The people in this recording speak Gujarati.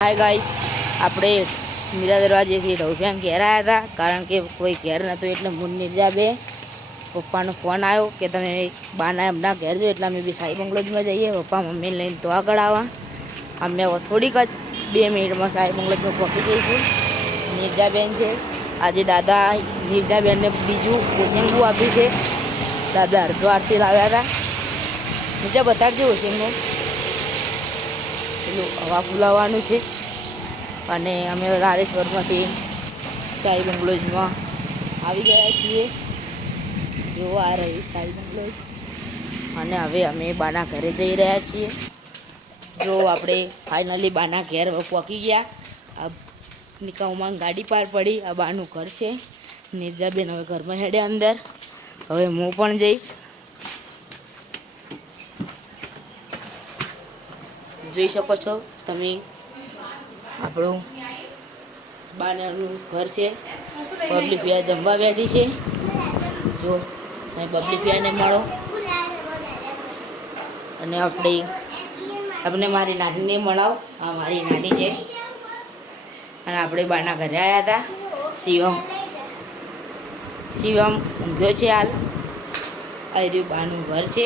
હાય ગાઈસ, આપણે મીરા દરવાજેથી ઢોફિયાન ઘેર આવ્યા હતા કારણ કે કોઈ ઘેર નહોતું એટલે હું નિર્જાબે પપ્પાનો ફોન આવ્યો કે તમે બાના એમના ઘેર જો એટલે અમે બી સાઈ બંગલોજમાં જઈએ. પપ્પા મમ્મીને લઈને તો આગળ આવવા. અમે થોડીક જ 2 મિનિટમાં સાઈ બંગલોજમાં પહોંચી જઈશું. નિર્જાબેન છે આજે દાદા નિર્જાબેનને બીજું ઓશિંગું આપ્યું છે. દાદા અડધો આરતી લાવ્યા હતા. નિર્જા બતાડજો ઓશિંગું પેલું હવા ફૂલાવવાનું છે. અને અમે રાલેશ્વરમાંથી સાઈ બંગલોજમાં આવી ગયા છીએ. જો આ રહી સાઈ બંગલોજ અને હવે અમે બાના ઘરે જઈ રહ્યા છીએ. જો આપણે ફાઇનલી બાના ઘેર પહોંચી ગયા. આ નિકાઉમાં ગાડી પાર પડી. આ બાનું ઘર છે. નિર્જાબેન હવે ઘરમાં હેડે અંદર. હવે હું પણ જઈશ. જોઈ શકો છો તમે આપણું બાનાનું ઘર છે. બબલી પિયા જમવા બેઠી છે. જો તમે બબલી પિયાને મળો અને આપણે મારી નાનીને મળાવો. આ મારી નાની છે અને આપણે બાના ઘરે આવ્યા હતા. શિવમ ઊંઘ્યો છે હાલ. આ રહ્યું બાનું ઘર છે.